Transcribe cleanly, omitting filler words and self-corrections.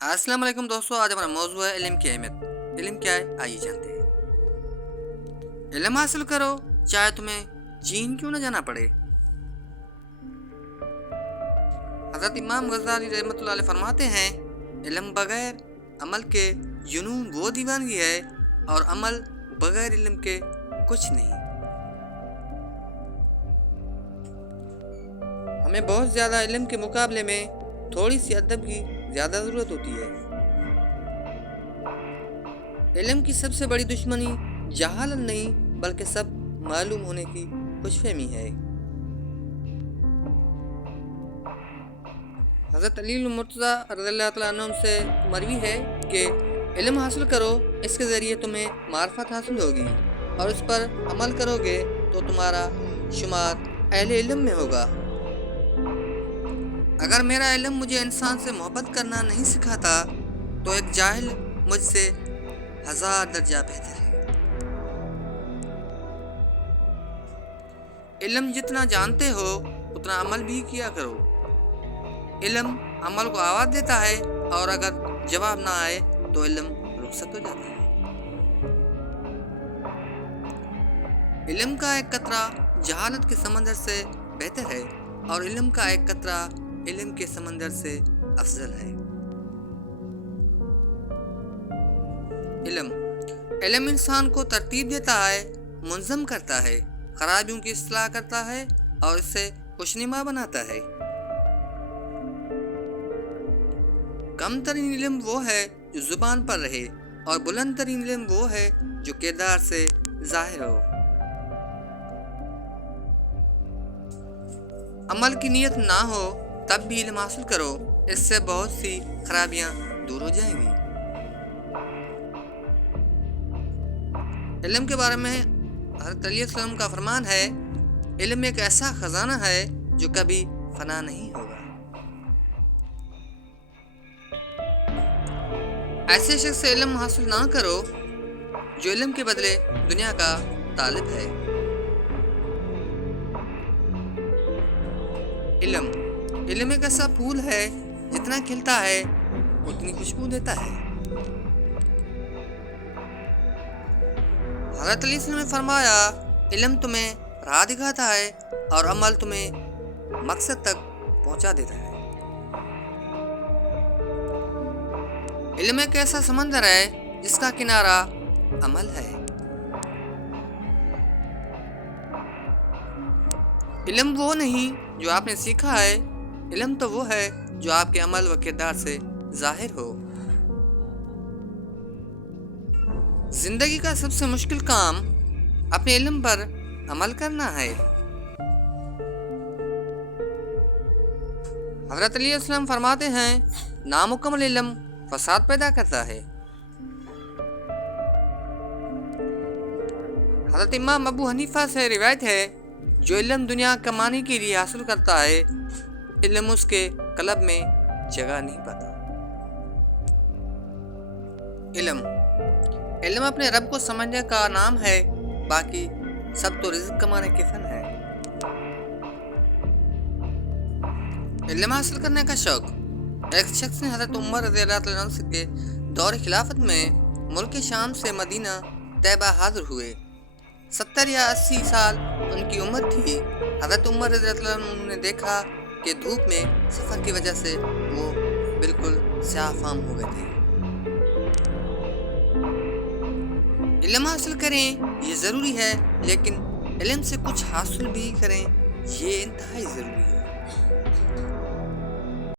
السلام علیکم دوستو، آج ہمارا موضوع ہے علم کی اہمیت۔ علم کیا ہے آئیے جانتے ہیں۔ علم حاصل کرو چاہے تمہیں چین کیوں نہ جانا پڑے۔ حضرت امام غزالی رحمۃ اللہ علیہ فرماتے ہیں، علم بغیر عمل کے جنون وہ دیوانگی ہے، اور عمل بغیر علم کے کچھ نہیں۔ ہمیں بہت زیادہ علم کے مقابلے میں تھوڑی سی ادب کی زیادہ ضرورت ہوتی ہے۔ علم کی سب سے بڑی دشمنی جہالت نہیں بلکہ سب معلوم ہونے کی خوش فہمی ہے۔ حضرت علی المرتضیٰ رضی اللہ تعالیٰ عنہ سے مروی ہے کہ علم حاصل کرو، اس کے ذریعے تمہیں معرفت حاصل ہوگی، اور اس پر عمل کرو گے تو تمہارا شمار اہل علم میں ہوگا۔ اگر میرا علم مجھے انسان سے محبت کرنا نہیں سکھاتا تو ایک جاہل مجھ سے 1000 درجہ بہتر ہے۔ علم جتنا جانتے ہو اتنا عمل بھی کیا کرو۔ علم عمل کو آواز دیتا ہے، اور اگر جواب نہ آئے تو علم رخصت ہو جاتا ہے۔ علم کا ایک قطرہ جہالت کے سمندر سے بہتر ہے، اور علم کا ایک قطرہ علم کے سمندر سے افضل ہے۔ علم انسان کو ترتیب دیتا ہے، منظم کرتا ہے، خرابیوں کی اصلاح کرتا ہے، اور اس سے خوشنما بناتا ہے۔ کم ترین علم وہ ہے جو زبان پر رہے، اور بلند ترین علم وہ ہے جو کردار سے ظاہر ہو۔ عمل کی نیت نہ ہو تب بھی علم حاصل کرو، اس سے بہت سی خرابیاں دور ہو جائیں گی۔ علم کے بارے میں حضرت علیہ السلام کا فرمان ہے، علم ایک ایسا خزانہ ہے جو کبھی فنا نہیں ہوگا۔ ایسے شخص سے علم حاصل نہ کرو جو علم کے بدلے دنیا کا طالب ہے۔ علم ایک ایسا پھول ہے، جتنا کھلتا ہے اتنی خوشبو دیتا ہے۔ حضرت علیہ السلام نے فرمایا، علم تمہیں راہ دکھاتا ہے اور عمل تمہیں مقصد تک پہنچا دیتا ہے۔ علم ایک ایسا سمندر ہے جس کا کنارہ عمل ہے۔ علم وہ نہیں جو آپ نے سیکھا ہے، علم تو وہ ہے جو آپ کے عمل و کردار سے ظاہر ہو۔ زندگی کا سب سے مشکل کام اپنے علم پر عمل کرنا ہے۔ حضرت علیہ السلام فرماتے ہیں، نامکمل علم فساد پیدا کرتا ہے۔ حضرت امام ابو حنیفہ سے روایت ہے، جو علم دنیا کمانے کے لیے حاصل کرتا ہے، علم اس کے قلب میں جگہ نہیں پاتا۔ علم اپنے رب کو سمجھنے کا نام ہے، باقی سب تو رزق کمانے کے فن ہے۔ علم حاصل کرنے کا شوق۔ ایک شخص نے حضرت عمر رضی اللہ عنہ کے دور خلافت میں ملک شام سے مدینہ طیبہ حاضر ہوئے۔ 70 یا 80 سال ان کی عمر تھی۔ حضرت عمر رضی اللہ عنہ نے دیکھا کہ دھوپ میں سفر کی وجہ سے وہ بالکل سیاہ فام ہو گئے تھے۔ علم حاصل کریں یہ ضروری ہے، لیکن علم سے کچھ حاصل بھی کریں یہ انتہائی ضروری ہے۔